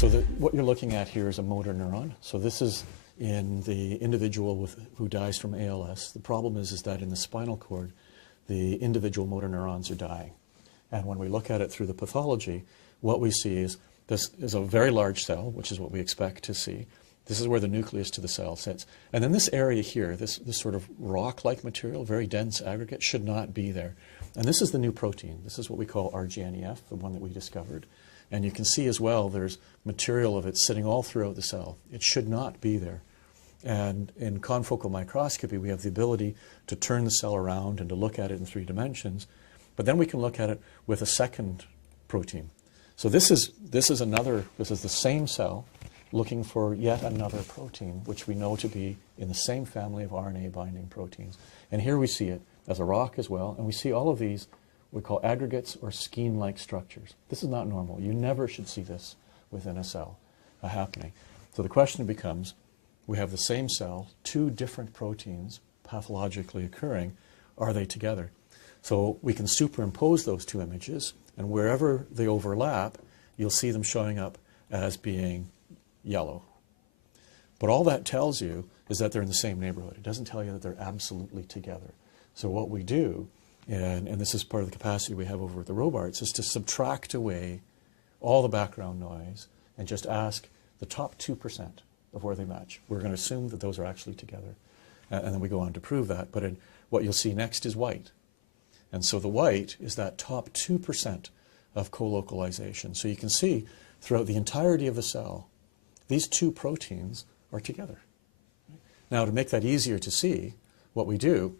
So what you're looking at here is a motor neuron. So this is in the individual who dies from ALS. The problem is that in the spinal cord, the individual motor neurons are dying. And when we look at it through the pathology, what we see is this is a very large cell, which is what we expect to see. This is where the nucleus to the cell sits. And then this area here, this sort of rock-like material, very dense aggregate, should not be there. And this is the new protein. This is what we call RGNEF, the one that we discovered. And you can see as well there's material of it sitting all throughout the cell. It should not be there. And in confocal microscopy, we have the ability to turn the cell around and to look at it in 3 dimensions. But then we can look at it with a second protein. So this is the same cell looking for yet another protein, which we know to be in the same family of RNA binding proteins. And here we see it as a rock as well. And we see all of these we call aggregates or skein-like structures. This is not normal. You never should see this within a cell happening. So the question becomes, we have the same cell, 2 different proteins pathologically occurring. Are they together? So we can superimpose those 2 images, and wherever they overlap, you'll see them showing up as being yellow. But all that tells you is that they're in the same neighborhood. It doesn't tell you that they're absolutely together. So what we do, and this is part of the capacity we have over at the Robarts, is to subtract away all the background noise and just ask the top 2% of where they match. We're going to assume that those are actually together. And then we go on to prove that. But what you'll see next is white. And so the white is that top 2% of colocalization. So you can see throughout the entirety of the cell, these 2 proteins are together. Now, to make that easier to see, what we do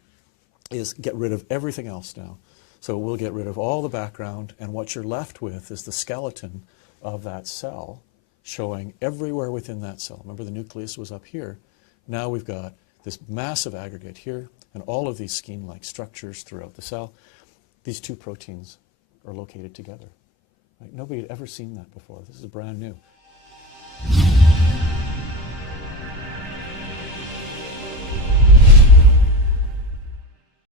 is get rid of everything else now. So we'll get rid of all the background, and what you're left with is the skeleton of that cell showing everywhere within that cell. Remember, the nucleus was up here. Now we've got this massive aggregate here and all of these skein-like structures throughout the cell. These 2 proteins are located together. Right? Nobody had ever seen that before. This is brand new.